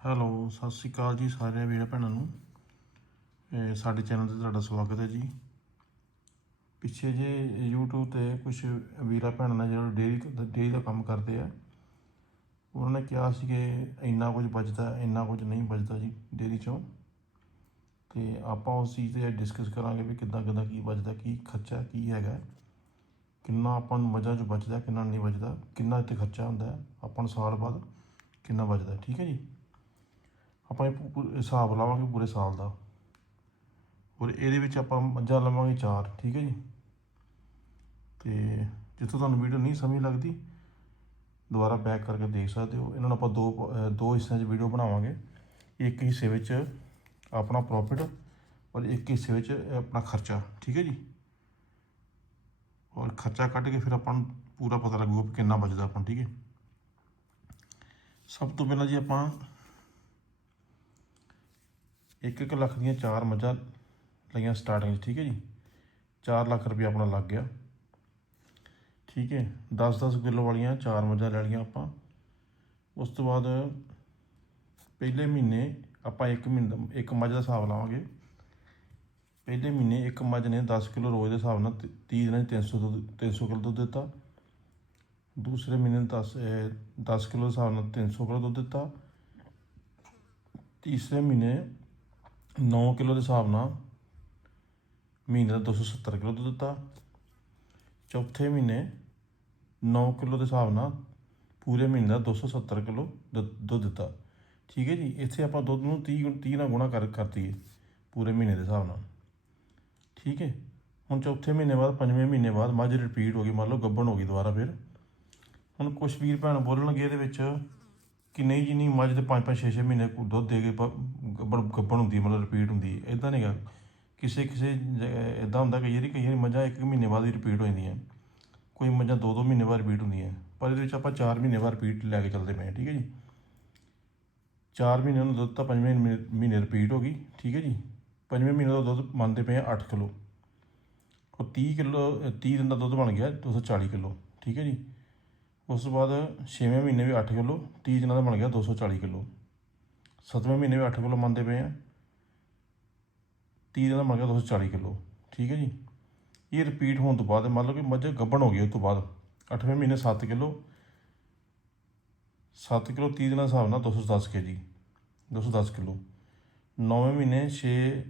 Hello, ਸਤਿ ਸ਼੍ਰੀ ਅਕਾਲ ਜੀ ਸਾਰੇ ਵੀਰਾਂ ਭੈਣਾਂ ਨੂੰ। ਸਾਡੇ ਚੈਨਲ ਤੇ ਤੁਹਾਡਾ ਸਵਾਗਤ ਹੈ ਜੀ। ਪਿੱਛੇ ਜੇ YouTube ਤੇ ਕੁਝ ਵੀਰਾਂ ਭੈਣਾਂ ਨੇ ਜਿਹੜੇ ਡੇਰੀ ਡੇਰੀ ਦਾ ਕੰਮ ਕਰਦੇ ਆ, ਉਹਨਾਂ ਨੇ ਕਿਹਾ ਸੀ ਕਿ ਇੰਨਾ ਕੁਝ ਬਚਦਾ, ਇੰਨਾ ਕੁਝ ਨਹੀਂ ਬਚਦਾ ਜੀ ਡੇਰੀ ਚੋਂ। ਤੇ ਆਪਾਂ ਉਸ ਚੀਜ਼ ਤੇ ਡਿਸਕਸ ਕਰਾਂਗੇ ਵੀ ਕਿੱਦਾਂ ਕਿੱਦਾਂ ਕੀ ਬਚਦਾ, ਕੀ ਖਰਚਾ, ਕੀ ਹੈਗਾ। ਕਿੰਨਾ ਆਪਾਂ ਨੂੰ ਮਜ਼ਾ ਚ ਬਚਦਾ, ਕਿੰਨਾ ਨਹੀਂ ਬਚਦਾ, ਕਿੰਨਾ ਇੱਥੇ ਖਰਚਾ ਹੁੰਦਾ, ਆਪਾਂ ਨੂੰ ਸਾਲ ਬਾਅਦ ਕਿੰਨਾ ਬਚਦਾ, ਠੀਕ ਹੈ ਜੀ? ਆਪਾਂ ਇਹ ਪੂ- ਪੂ- ਹਿਸਾਬ ਲਾਵਾਂਗੇ ਪੂਰੇ ਸਾਲ ਦਾ। ਔਰ ਇਹਦੇ ਵਿੱਚ ਆਪਾਂ ਮੱਝਾਂ ਲਵਾਂਗੇ ਚਾਰ ਠੀਕ ਹੈ ਜੀ? ਤੇ ਜਿੱਥੋਂ ਤੁਹਾਨੂੰ ਵੀਡੀਓ ਨਹੀਂ ਸਮਝ ਲੱਗਦੀ ਦੁਬਾਰਾ ਬੈਕ ਕਰਕੇ ਦੇਖ ਸਕਦੇ ਹੋ। ਇਹਨਾਂ ਨੂੰ ਆਪਾਂ ਦੋ ਪ- ਅਹ ਦੋ ਹਿੱਸਿਆਂ 'ਚ ਵੀਡੀਓ ਬਣਾਵਾਂਗੇ। ਇੱਕ ਹਿੱਸੇ ਵਿੱਚ ਆਪਣਾ ਪ੍ਰੋਫਿਟ ਔਰ ਇੱਕ ਹਿੱਸੇ ਵਿੱਚ ਆਪਣਾ ਖਰਚਾ ਠੀਕ ਹੈ ਜੀ? ਔਰ ਖਰਚਾ ਕੱਢ ਕੇ ਫਿਰ ਆਪਾਂ ਨੂੰ ਪੂਰਾ ਪਤਾ ਲੱਗੂਗਾ ਵੀ ਕਿੰਨਾ ਬਚਦਾ ਆਪਾਂ ਨੂੰ, ਠੀਕ ਹੈ? ਸਭ ਤੋਂ ਪਹਿਲਾਂ ਜੀ ਆਪਾਂ ਇੱਕ ਇੱਕ ਲੱਖ ਦੀਆਂ ਚਾਰ ਮੱਝਾਂ ਲਈਆਂ ਸਟਾਰਟਿੰਗ 'ਚ, ਠੀਕ ਹੈ ਜੀ? 4 ਲੱਖ ਰੁਪਏ ਆਪਣਾ ਲੱਗ ਗਿਆ। ਠੀਕ ਹੈ 10-10 ਕਿਲੋ ਵਾਲੀਆਂ ਚਾਰ ਮੱਝਾਂ ਲੈ ਲਈਆਂ ਆਪਾਂ। ਉਸ ਤੋਂ ਬਾਅਦ ਪਹਿਲੇ ਮਹੀਨੇ ਆਪਾਂ ਇੱਕ ਮਹੀਨੇ ਇੱਕ ਮੱਝ ਦਾ ਹਿਸਾਬ ਲਾਵਾਂਗੇ। ਪਹਿਲੇ ਮਹੀਨੇ ਇੱਕ ਮੱਝ ਨੇ 10 ਕਿਲੋ ਰੋਜ਼ ਦੇ ਹਿਸਾਬ ਨਾਲ 30 ਦਿਨਾਂ 'ਚ 300 ਦੁੱਧ 300 ਕਿਲੋ ਦੁੱਧ ਦਿੱਤਾ। ਦੂਸਰੇ ਮਹੀਨੇ 10 10 ਕਿਲੋ ਦੇ ਹਿਸਾਬ ਨਾਲ 300 ਕਿਲੋ ਦੁੱਧ ਦਿੱਤਾ। ਤੀਸਰੇ ਮਹੀਨੇ 9 ਕਿਲੋ ਦੇ ਹਿਸਾਬ ਨਾਲ ਮਹੀਨੇ ਦਾ 270 ਕਿਲੋ ਦੁੱਧ ਦਿੱਤਾ। ਚੌਥੇ ਮਹੀਨੇ 9 ਕਿਲੋ ਦੇ ਹਿਸਾਬ ਨਾਲ ਪੂਰੇ ਮਹੀਨੇ ਦਾ 270 ਕਿਲੋ ਦੁੱਧ ਦੁੱਧ ਦਿੱਤਾ। ਠੀਕ ਹੈ ਜੀ, ਇੱਥੇ ਆਪਾਂ ਦੁੱਧ ਨੂੰ 30 ਗੁਣ- 30 ਨਾਲ ਗੁਣਾ ਕਰ ਕਰਤੀਏ ਪੂਰੇ ਮਹੀਨੇ ਦੇ ਹਿਸਾਬ ਨਾਲ। ਠੀਕ ਹੈ, ਹੁਣ ਚੌਥੇ ਮਹੀਨੇ ਬਾਅਦ, ਪੰਜਵੇਂ ਮਹੀਨੇ ਬਾਅਦ, ਮੱਝ ਰਿਪੀਟ ਹੋ ਗਈ, ਮੰਨ ਲਓ ਗੱਬਣ ਹੋ ਗਈ ਦੁਬਾਰਾ ਫਿਰ। ਹੁਣ ਕੁਝ ਵੀਰ ਭੈਣ ਬੋਲਣਗੇ ਇਹਦੇ ਵਿੱਚ ਕਿ ਨਹੀਂ ਜੀ ਨਹੀਂ ਮੱਝ ਤੇ 5 5 6 6 ਮਹੀਨੇ ਕੋ ਦੁੱਧ ਦੇ ਕੇ ਪ- ਗੱਭਣ ਹੁੰਦੀ ਹੈ ਮਤਲਬ ਰਿਪੀਟ ਹੁੰਦੀ ਹੈ ਇਦਾਂ ਨਹੀਂਗਾ ਕਿਸੇ ਕਿਸੇ ਇਦਾਂ ਹੁੰਦਾ ਕਈ ਵਾਰੀ ਕਈ ਵਾਰੀ ਮੱਝਾਂ ਇੱਕ ਮਹੀਨੇ ਬਾਅਦ ਹੀ ਰਿਪੀਟ ਹੋ ਜਾਂਦੀਆਂ। ਕੋਈ ਮੱਝਾਂ ਦੋ ਦੋ ਮਹੀਨੇ ਬਾਅਦ ਰਿਪੀਟ ਹੁੰਦੀਆਂ। ਪਰ ਇਹਦੇ ਵਿੱਚ ਆਪਾਂ 4 ਮਹੀਨੇ ਬਾਅਦ ਰਿਪੀਟ ਲੈ ਕੇ ਚੱਲਦੇ ਪਏ ਹਾਂ ਠੀਕ ਹੈ ਜੀ? 4 ਮਹੀਨੇ ਨੂੰ ਦੁੱਧ ਤਾਂ ਪੰਜਵੇਂ ਮਹੀਨੇ ਰਿਪੀਟ ਹੋ ਗਈ, ਠੀਕ ਹੈ ਜੀ? ਪੰਜਵੇਂ ਮਹੀਨੇ ਦਾ ਦੁੱਧ ਮੰਨਦੇ ਪਏ ਆ 8 ਕਿਲੋ। ਉਹ 30 ਕਿਲੋ 30 ਦਿਨ ਦਾ ਦੁੱਧ ਬਣ ਗਿਆ 240 ਕਿਲੋ, ਠੀਕ ਹੈ ਜੀ? ਉਸ ਤੋਂ ਬਾਅਦ 6ਵੇਂ ਮਹੀਨੇ ਵੀ 8 ਕਿਲੋ 30 ਦਿਨਾਂ ਦਾ ਬਣ ਗਿਆ 240 ਕਿਲੋ। 7ਵੇਂ ਮਹੀਨੇ ਵੀ 8 ਕਿਲੋ ਮੰਨਦੇ ਪਏ ਆ। 30 ਦਿਨਾਂ ਦਾ ਬਣ ਗਿਆ 240 ਕਿਲੋ, ਠੀਕ ਹੈ ਜੀ? ਇਹ ਰਿਪੀਟ ਹੋਣ ਤੋਂ ਬਾਅਦ ਮੰਨ ਲਓ ਕਿ ਮੱਝ ਗੱਭਣ ਹੋ ਗਈ ਉਸ ਤੋਂ ਬਾਅਦ 8ਵੇਂ ਮਹੀਨੇ 7 ਕਿਲੋ। 7 ਕਿਲੋ 30 ਦਿਨਾਂ ਦੇ ਹਿਸਾਬ ਨਾਲ 210 ਕੇਜੀ 210 ਕਿਲੋ। 9ਵੇਂ ਮਹੀਨੇ 6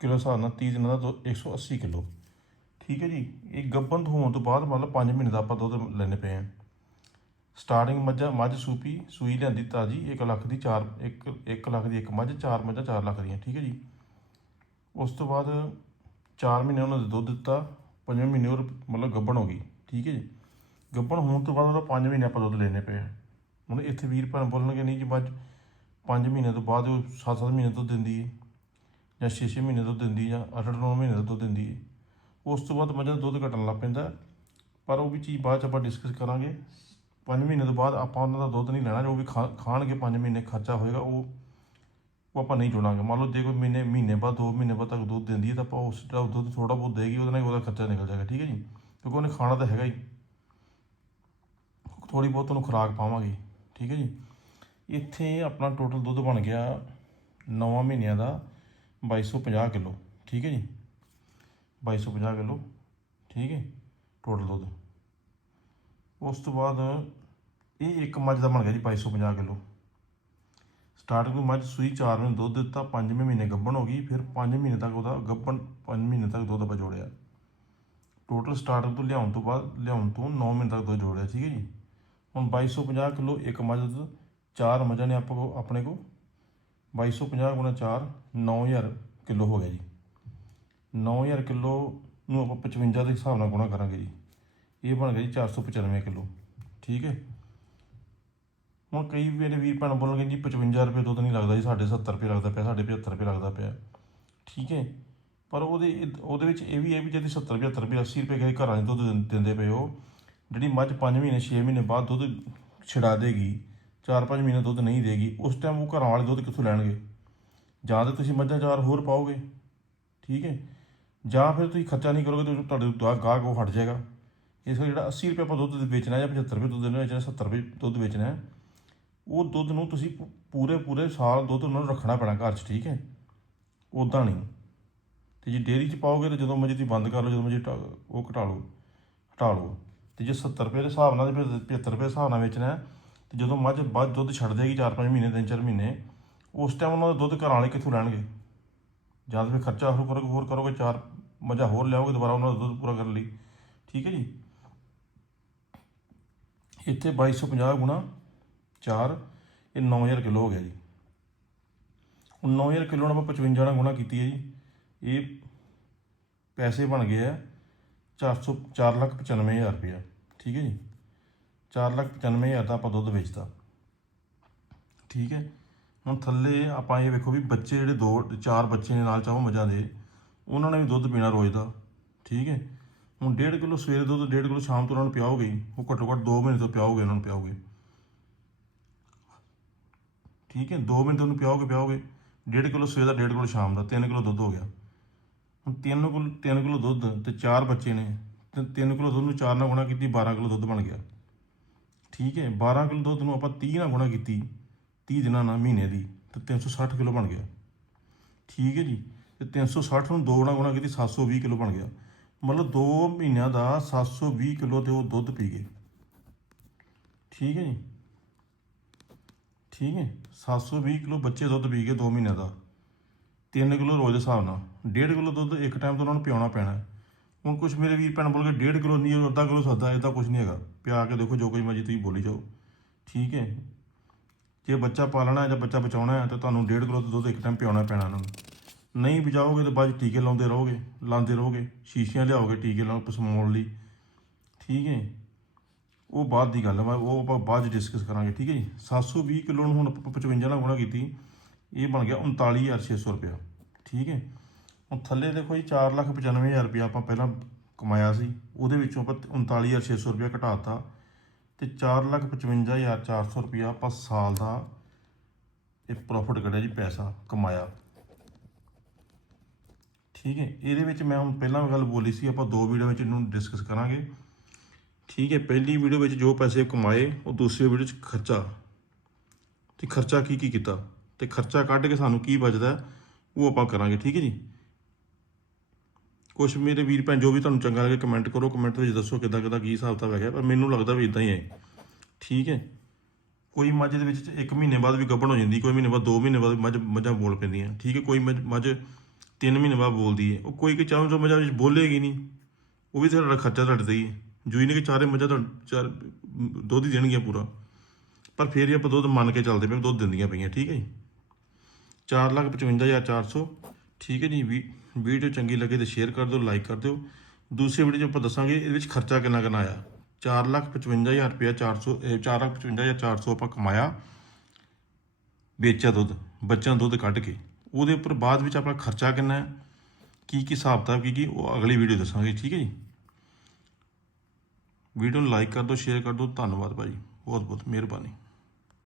ਕਿਲੋ ਹਿਸਾਬ ਨਾਲ 30 ਦਿਨਾਂ ਦਾ ਦੋ- 180 ਕਿਲੋ। ਠੀਕ ਹੈ ਜੀ? ਇਹ ਗੱਭਣ ਹੋਣ ਤੋਂ ਬਾਅਦ ਮਤਲਬ 5 ਮਹੀਨੇ ਦਾ ਆਪਾਂ ਦੁੱਧ ਲੈਣੇ ਪਏ ਆ। ਸਟਾਰਟਿੰਗ ਮੱਝਾਂ, ਮੱਝ ਸੂਪੀ, ਸੂਈ ਲਿਆਂਦੀ ਤਾਜੀ 1 ਲੱਖ ਦੀ 4 1 1 ਲੱਖ ਦੀ ਇੱਕ ਮੱਝ, ਚਾਰ ਮੱਝਾਂ 4 ਲੱਖ ਦੀਆਂ, ਠੀਕ ਹੈ ਜੀ। ਉਸ ਤੋਂ ਬਾਅਦ 4 ਮਹੀਨੇ ਉਹਨਾਂ ਨੇ ਦੁੱਧ ਦਿੱਤਾ, ਪੰਜਵੇਂ ਮਹੀਨੇ ਉਹ ਮਤਲਬ ਗੱਭਣ ਹੋ ਗਈ, ਠੀਕ ਹੈ ਜੀ। ਗੱਭਣ ਹੋਣ ਤੋਂ ਬਾਅਦ ਉਹਦਾ 5 ਮਹੀਨੇ ਆਪਾਂ ਦੁੱਧ ਲੈਣੇ ਪਏ ਆ ਹੁਣ ਇੱਥੇ ਵੀਰ ਭੈਣ ਬੋਲਣਗੇ ਨਹੀਂ ਜੀ, ਮੱਝ 5 ਮਹੀਨੇ ਤੋਂ ਬਾਅਦ ਉਹ 7-7 ਮਹੀਨੇ ਦੁੱਧ ਦਿੰਦੀ ਹੈ, ਜਾਂ 6-6 ਮਹੀਨੇ ਦੁੱਧ ਦਿੰਦੀ ਜਾਂ 8-9 ਮਹੀਨੇ ਦਾ ਦੁੱਧ ਦਿੰਦੀ ਹੈ। ਉਸ ਤੋਂ ਬਾਅਦ ਮੱਝਾਂ ਦਾ ਦੁੱਧ ਘਟਣ ਲੱਗ ਪੈਂਦਾ, ਪਰ ਉਹ ਵੀ ਚੀਜ਼ ਬਾਅਦ ਚ ਆਪਾਂ ਡਿਸਕਸ ਕਰਾਂਗੇ। 5 ਮਹੀਨੇ ਤੋਂ ਬਾਅਦ ਆਪਾਂ ਉਹਨਾਂ ਦਾ ਦੁੱਧ ਨਹੀਂ ਲੈਣਾ, ਜੋ ਵੀ ਖਾ- ਖਾਣਗੇ 5 ਮਹੀਨੇ ਖਰਚਾ ਹੋਏਗਾ, ਉਹ ਉਹ ਆਪਾਂ ਨਹੀਂ ਚੁਣਾਂਗੇ। ਮੰਨ ਲਓ ਜੇ ਕੋਈ ਮਹੀਨੇ ਮਹੀਨੇ ਬਾਅਦ 2 ਮਹੀਨੇ ਬਾਅਦ ਤੱਕ ਦੁੱਧ ਦਿੰਦੀ ਹੈ, ਤਾਂ ਆਪਾਂ ਉਸ ਦਾ ਦੁੱਧ ਥੋੜਾ ਬਹੁਤ ਦੇਗੀ, ਉਹਦੇ ਨਾਲ ਹੀ ਉਹਦਾ ਖਰਚਾ ਨਿਕਲ ਜਾਏਗਾ, ਠੀਕ ਹੈ ਜੀ? ਕਿਉਂਕਿ ਉਹਨੇ ਖਾਣਾ ਤਾਂ ਹੈਗਾ ਹੀ। ਥੋੜੀ ਬਹੁਤ ਉਹਨੂੰ ਖੁਰਾਕ ਪਾਵਾਂਗੇ, ਠੀਕ ਹੈ ਜੀ? ਇੱਥੇ ਆਪਣਾ ਟੋਟਲ ਦੁੱਧ ਬਣ ਗਿਆ 9 ਮਹੀਨਿਆਂ ਦਾ 2250 ਕਿਲੋ, ਠੀਕ ਹੈ ਜੀ? 2250 ਕਿਲੋ, ਠੀਕ ਹੈ ਟੋਟਲ ਦੁੱਧ। ਉਸ ਤੋਂ ਬਾਅਦ ਇਹ ਇੱਕ ਮੱਝ ਦਾ ਬਣ ਗਿਆ ਜੀ 2250 ਕਿਲੋ। ਸਟਾਰਟਿੰਗ ਨੂੰ ਮੱਝ ਸੂਈ 4 ਮਹੀਨੇ ਦੁੱਧ ਦਿੱਤਾ 5ਵੇਂ ਮਹੀਨੇ ਗੱਭਣ ਹੋ ਗਈ, ਫਿਰ 5 ਮਹੀਨੇ ਤੱਕ ਉਹਦਾ ਗੱਭਣ 5 ਮਹੀਨੇ ਤੱਕ ਦੁੱਧ ਆਪਾਂ ਜੋੜਿਆ। ਟੋਟਲ ਸਟਾਰਟਿੰਗ ਤੋਂ ਲਿਆਉਣ ਤੋਂ ਬਾਅਦ, ਲਿਆਉਣ ਤੋਂ 9 ਮਹੀਨੇ ਤੱਕ ਦੁੱਧ ਜੋੜਿਆ, ਠੀਕ ਹੈ ਜੀ। ਹੁਣ 2250 ਕਿਲੋ ਇੱਕ ਮੱਝ ਦਾ ਦੁੱਧ, ਚਾਰ ਮੱਝਾਂ ਨੇ ਆਪਾਂ ਕੋ, ਆਪਣੇ ਕੋ। 2250 ਗੁਣਾ 4 9000 ਕਿਲੋ ਹੋ ਗਿਆ ਜੀ। 9000 ਕਿਲੋ ਨੂੰ ਆਪਾਂ 55 ਦੇ ਹਿਸਾਬ ਨਾਲ ਗੁਣਾ ਕਰਾਂਗੇ ਜੀ। ਇਹ ਬਣ ਗਿਆ ਜੀ 495 ਕਿਲੋ, ਠੀਕ ਹੈ। ਹੁਣ ਕਈ ਮੇਰੇ ਵੀਰ ਭੈਣ ਬੋਲਣਗੇ ਜੀ 55 ਰੁਪਏ ਦੁੱਧ ਨਹੀਂ ਲੱਗਦਾ ਜੀ, ਸਾਡੇ 70 ਰੁਪਏ ਲੱਗਦਾ ਪਿਆ, ਸਾਡੇ 75 ਰੁਪਏ ਲੱਗਦਾ ਪਿਆ। ਠੀਕ ਹੈ? ਪਰ ਉਹਦੇ ਉਹਦੇ ਵਿੱਚ ਇਹ ਵੀ ਹੈ ਵੀ ਜਿਹੜੀ 70 75 ਰੁਪਏ 80 ਰੁਪਏ ਕਿਸੇ ਘਰਾਂ 'ਚ ਦੁੱਧ ਦਿੰ- ਦਿੰਦੇ ਪਏ ਹੋ, ਜਿਹੜੀ ਮੱਝ 5 ਮਹੀਨੇ 6 ਮਹੀਨੇ ਬਾਅਦ ਦੁੱਧ ਛਡਾ ਦੇਗੀ 4-5 ਮਹੀਨੇ ਦੁੱਧ ਨਹੀਂ ਦੇਗੀ, ਉਸ ਟਾਈਮ ਉਹ ਘਰਾਂ ਵਾਲੇ ਦੁੱਧ ਕਿੱਥੋਂ ਲੈਣਗੇ? ਜਾਂ ਤਾਂ ਤੁਸੀਂ ਮੱਝਾਂ ਚਾਰ ਹੋਰ ਪਾਓਗੇ। ਠੀਕ ਹੈ? ਜਾਂ ਫਿਰ ਤੁਸੀਂ ਖਰਚਾ ਨਹੀਂ ਕਰੋਗੇ ਤਾਂ ਤੁਹਾਡੇ ਗਾਹਕ ਗਾਹਕ ਉਹ ਹਟ ਜਾਏਗਾ। ਇਸ ਲਈ ਜਿਹੜਾ 80 ਰੁਪਏ ਆਪਾਂ ਦੁੱਧ ਵੇਚਣਾ ਜਾਂ 75 ਰੁਪਏ ਦੁੱਧ ਵੇਚਣਾ 70 ਰੁਪਏ ਦੁੱਧ ਵੇਚਣਾ ਹੈ ਉਹ ਦੁੱਧ ਨੂੰ ਤੁਸੀਂ ਪੂ- ਪੂਰੇ ਪੂਰੇ ਸਾਲ ਦੁੱਧ ਉਹਨਾਂ ਨੂੰ ਰੱਖਣਾ ਪੈਣਾ ਘਰ 'ਚ ਠੀਕ ਹੈ? ਉਦਾਂ ਨਹੀਂ। ਤੇ ਜੇ ਡੇਅਰੀ 'ਚ ਪਾਓਗੇ ਤਾਂ ਜਦੋਂ ਮਰਜ਼ੀ ਤੁਸੀਂ ਬੰਦ ਕਰ ਲਓ ਜਦੋਂ ਮਰਜ਼ੀ ਉਹ ਘਟਾ ਲਓ ਹਟਾ ਲਓ। ਤੇ ਜੇ 70 ਰੁਪਏ ਦੇ ਹਿਸਾਬ ਨਾਲ ਫਿਰ 75 ਰੁਪਏ ਦੇ ਹਿਸਾਬ ਨਾਲ ਵੇਚਣਾ ਹੈ, ਤੇ ਜਦੋਂ ਮੱਝ ਬਾਅਦ ਦੁੱਧ ਛੱਡ ਦੇਗੀ 4-5 ਮਹੀਨੇ 3-4 ਮਹੀਨੇ ਉਸ ਟਾਈਮ ਉਹਨਾਂ ਦਾ ਦੁੱਧ ਘਰਾਂ ਵਾਲੇ ਕਿੱਥੋਂ ਲੈਣਗੇ? ਜਾਂ ਤਾਂ ਫਿਰ ਖਰਚਾ ਹੋਰ ਕਰੋਗੇ ਹੋਰ ਕਰੋਗੇ ਚਾਰ ਮੱਝਾਂ ਹੋਰ ਲਿਆਓਗੇ ਦੁਬਾਰਾ ਉਹਨਾਂ ਦਾ ਦੁੱਧ ਪੂਰਾ ਕਰਨ ਲਈ। ਠੀਕ ਹੈ ਜੀ? ਇੱਥੇ 2250 ਗੁਣਾ 4 ਇਹ 9000 ਕਿਲੋ ਹੋ ਗਿਆ ਜੀ। ਹੁਣ 9000 ਕਿਲੋ ਨਾਲ ਆਪਾਂ 55 ਨਾਲ ਗੁਣਾ ਕੀਤੀ ਹੈ ਜੀ। ਇਹ ਪੈਸੇ ਬਣ ਗਏ ਆ 400 4 ਲੱਖ 95000 ਰੁਪਇਆ ਠੀਕ ਹੈ ਜੀ? 4 ਲੱਖ 95000 ਦਾ ਆਪਾਂ ਦੁੱਧ ਵੇਚਦਾ ਠੀਕ ਹੈ? ਹੁਣ ਥੱਲੇ ਆਪਾਂ ਇਹ ਵੇਖੋ ਵੀ ਬੱਚੇ ਜਿਹੜੇ ਦੋ, ਚਾਰ ਬੱਚੇ ਨੇ ਨਾਲ ਚਾਹੋ ਮੱਝਾਂ ਦੇ, ਉਹਨਾਂ ਨੇ ਵੀ ਦੁੱਧ ਪੀਣਾ ਰੋਜ਼ ਦਾ। ਠੀਕ ਹੈ? ਹੁਣ 1.5 ਕਿਲੋ ਸਵੇਰੇ ਦੁੱਧ 1.5 ਕਿਲੋ ਸ਼ਾਮ ਤੋਂ ਉਹਨਾਂ ਨੂੰ ਪਿਆਓਗੇ ਹੀ। ਉਹ ਘੱਟੋ ਘੱਟ 2 ਮਹੀਨੇ ਤੋਂ ਪਿਆਓਗੇ, ਉਹਨਾਂ ਨੂੰ ਪਿਆਓਗੇ। ਠੀਕ ਹੈ 2 ਮਹੀਨੇ ਤੋਂ ਉਹਨੂੰ ਪਿਆਓਗੇ ਪਿਆਓਗੇ 1.5 ਕਿਲੋ ਸਵੇਰ ਦਾ 1.5 ਕਿਲੋ ਸ਼ਾਮ ਦਾ 3 ਕਿਲੋ ਦੁੱਧ ਹੋ ਗਿਆ। ਹੁਣ 3 ਕਿਲੋ 3 ਕਿਲੋ ਦੁੱਧ ਤੇ ਚਾਰ ਬੱਚੇ ਨੇ, ਤੇ 3 ਕਿਲੋ ਦੁੱਧ ਨੂੰ 4 ਨਾਲ ਗੁਣਾ ਕੀਤੀ 12 ਕਿਲੋ ਦੁੱਧ ਬਣ ਗਿਆ। ਠੀਕ ਹੈ 12 ਕਿਲੋ ਦੁੱਧ ਨੂੰ ਆਪਾਂ 30 ਨਾਲ ਗੁਣਾ ਕੀਤੀ 30 ਦਿਨਾਂ ਨਾਲ ਮਹੀਨੇ ਦੀ, ਤੇ 360 ਕਿਲੋ ਬਣ ਗਿਆ। ਠੀਕ ਹੈ ਜੀ, ਤੇ 360 ਨੂੰ 2 ਨਾਲ ਗੁਣਾ ਕੀਤੀ 720 ਕਿਲੋ ਬਣ ਗਿਆ। ਮਤਲਬ 2 ਮਹੀਨਿਆਂ ਦਾ 720 ਕਿਲੋ ਤੇ ਉਹ ਦੁੱਧ ਪੀ ਗਏ। ਠੀਕ ਹੈ ਜੀ। ਠੀਕ ਹੈ? 720 ਕਿਲੋ ਬੱਚੇ ਦੁੱਧ ਪੀ ਗਏ 2 ਮਹੀਨੇ ਦਾ। 3 ਕਿਲੋ ਰੋਜ਼ ਦੇ ਹਿਸਾਬ ਨਾਲ। 1.5 ਕਿਲੋ ਦੁੱਧ ਇੱਕ ਟਾਈਮ ਤੋਂ ਉਹਨਾਂ ਨੂੰ ਪਿਆਉਣਾ ਪੈਣਾ ਹੁਣ ਕੁਝ ਮੇਰੇ ਵੀਰ ਭੈਣ ਬੋਲ ਕੇ 1.5 ਕਿਲੋ ਨਹੀਂ, ਅੱਧਾ ਕਿਲੋ ਸੱਦਾ ਇਹਦਾ ਕੁਝ ਨਹੀਂ ਹੈਗਾ। ਪਿਆ ਕੇ ਦੇਖੋ, ਜੋ ਕੁਝ ਮਰਜ਼ੀ ਤੁਸੀਂ ਬੋਲੀ ਜਾਓ। ਠੀਕ ਹੈ? ਜੇ ਬੱਚਾ ਪਾਲਣਾ ਹੈ ਜਾਂ ਬੱਚਾ ਬਚਾਉਣਾ ਹੈ, ਤਾਂ ਤੁਹਾਨੂੰ 1.5 ਕਿਲੋ ਦੁੱਧ ਇੱਕ ਟਾਈਮ ਪਿਆਉਣਾ ਪੈਣਾ ਉਹਨਾਂ ਨੂੰ। ਨਹੀਂ ਬਚਾਓਗੇ ਤਾਂ ਬਾਅਦ 'ਚ ਟੀਕੇ ਲਾਉਂਦੇ ਰਹੋਗੇ ਲਾਉਂਦੇ ਰਹੋਗੇ, ਸ਼ੀਸ਼ੀਆਂ ਲਿਆਓਗੇ ਟੀਕੇ ਲਾਉਣ ਪਸਮਾਉਣ ਲਈ। ਠੀਕ ਹੈ? ਉਹ ਬਾਅਦ ਦੀ ਗੱਲ ਹੈ ਮੈਂ ਉਹ ਆਪਾਂ ਬਾਅਦ 'ਚ ਡਿਸਕਸ ਕਰਾਂਗੇ, ਠੀਕ ਹੈ ਜੀ? 720 ਕਿਲੋ ਨੂੰ ਹੁਣ ਆਪਾਂ 55 ਨਾਲ ਗੁਣਾ ਕੀਤੀ, ਇਹ ਬਣ ਗਿਆ 39600 ਰੁਪਇਆ, ਠੀਕ ਹੈ? ਹੁਣ ਥੱਲੇ ਦੇਖੋ ਜੀ 495000 ਰੁਪਇਆ ਆਪਾਂ ਪਹਿਲਾਂ ਕਮਾਇਆ ਸੀ, ਉਹਦੇ ਵਿੱਚੋਂ ਆਪਾਂ 39600 ਰੁਪਇਆ ਘਟਾਤਾ ਤੇ 455400 ਰੁਪਇਆ ਆਪਾਂ ਸਾਲ ਦਾ ਇਹ ਪ੍ਰੋਫਿਟ ਕੱਢਿਆ ਜੀ, ਪੈਸਾ ਕਮਾਇਆ। ਠੀਕ ਹੈ? ਇਹਦੇ ਵਿੱਚ ਮੈਂ ਹੁਣ ਪਹਿਲਾਂ ਗੱਲ ਬੋਲੀ ਸੀ, ਆਪਾਂ ਦੋ ਵੀਡੀਓ ਵਿੱਚ ਇਹਨੂੰ ਡਿਸਕਸ ਕਰਾਂਗੇ। ਠੀਕ ਹੈ, ਪਹਿਲੀ ਵੀਡੀਓ ਵਿੱਚ ਜੋ ਪੈਸੇ ਕਮਾਏ, ਉਹ ਦੂਸਰੀ ਵੀਡੀਓ 'ਚ ਖਰਚਾ। ਤੇ ਖਰਚਾ ਕੀ ਕੀ ਕੀਤਾ? ਤੇ ਖਰਚਾ ਕੱਢ ਕੇ ਸਾਨੂੰ ਕੀ ਬਚਦਾ ਉਹ ਆਪਾਂ ਕਰਾਂਗੇ, ਠੀਕ ਹੈ ਜੀ? ਕੁਛ ਮੇਰੇ ਵੀਰ ਭੈਣ ਜੋ ਵੀ ਤੁਹਾਨੂੰ ਚੰਗਾ ਲੱਗੇ ਕਮੈਂਟ ਕਰੋ। ਕਮੈਂਟ ਵਿੱਚ ਦੱਸੋ ਕਿੱਦਾਂ ਕਿੱਦਾਂ ਕੀ ਹਿਸਾਬ ਕਿਤਾਬ ਹੈਗਾ, ਪਰ ਮੈਨੂੰ ਲੱਗਦਾ ਵੀ ਇਦਾਂ ਹੀ ਹੈ। ਠੀਕ ਹੈ? ਕੋਈ ਮੱਝ ਦੇ ਵਿੱਚ ਇੱਕ ਮਹੀਨੇ ਬਾਅਦ ਵੀ ਗੱਭਣ ਹੋ ਜਾਂਦੀ, ਕੋਈ ਮਹੀਨੇ ਬਾਅਦ, ਦੋ ਮਹੀਨੇ ਬਾਅਦ ਮੱਝ ਮੱਝਾਂ ਬੋਲ ਪੈਂਦੀਆਂ। ਠੀਕ ਹੈ, ਕੋਈ ਮੱਝ ਮੱਝ ਤਿੰਨ ਮਹੀਨੇ ਬਾਅਦ ਬੋਲਦੀ ਹੈ। ਉਹ ਕੋਈ ਕਿ ਚਾਹੋਂ ਜੋ ਮੱਝਾਂ ਵਿੱਚ ਬੋਲੇਗੀ ਨਹੀਂ, ਉਹ ਵੀ ਤੁਹਾਡਾ ਖਰਚਾ ਤੁਹਾਡੇ ਤੇ ਹੀ ਹੈ। ਜੂਈ ਨੇ ਕਿ ਚਾਰੇ ਮੱਝਾਂ ਤੁਹਾਨੂੰ ਚਾਰ, ਦੁੱਧ ਹੀ ਦੇਣਗੀਆਂ ਪੂਰਾ। ਪਰ ਫਿਰ ਵੀ ਆਪਾਂ ਦੁੱਧ ਮੰਨ ਕੇ ਚੱਲਦੇ ਪਏ ਦੁੱਧ ਦਿੰਦੀਆਂ ਪਈਆਂ, ਠੀਕ ਹੈ ਜੀ? 455400 ਠੀਕ ਹੈ ਜੀ? ਵੀਡੀਓ ਚੰਗੀ ਲੱਗੇ ਤੇ ਸ਼ੇਅਰ ਕਰ ਦਿਓ ਲਾਈਕ ਕਰ ਦਿਓ। ਦੂਸਰੀ ਵੀਡੀਓ 'ਚ ਆਪਾਂ ਦੱਸਾਂਗੇ, ਇਹਦੇ ਵਿੱਚ ਖਰਚਾ ਕਿੰਨਾ ਕਿੰਨਾ ਆਇਆ? 455000 ਰੁਪਇਆ 400 ਇਹ 455400 ਆਪਾਂ ਕਮਾਇਆ। ਵੇਚਿਆ ਦੁੱਧ, ਬੱਚਿਆਂ ਦੁੱਧ ਕੱਢ ਕੇ। ਉਹਦੇ ਉੱਪਰ ਬਾਅਦ ਵਿੱਚ ਆਪਣਾ ਖਰਚਾ ਕਿੰਨਾ ਹੈ? ਕੀ ਕੀ ਹਿਸਾਬ ਕਿਤਾਬ ਕੀ ਕੀ ਉਹ ਅਗਲੀ ਵੀਡੀਓ ਦੱਸਾਂਗੇ, ਠੀਕ ਹੈ ਜੀ? ਵੀਡੀਓ ਨੂੰ ਲਾਈਕ ਕਰ ਦਿਓ ਸ਼ੇਅਰ ਕਰ ਦਿਓ। ਧੰਨਵਾਦ ਭਾਜੀ। ਬਹੁਤ ਬਹੁਤ ਮਿਹਰਬਾਨੀ।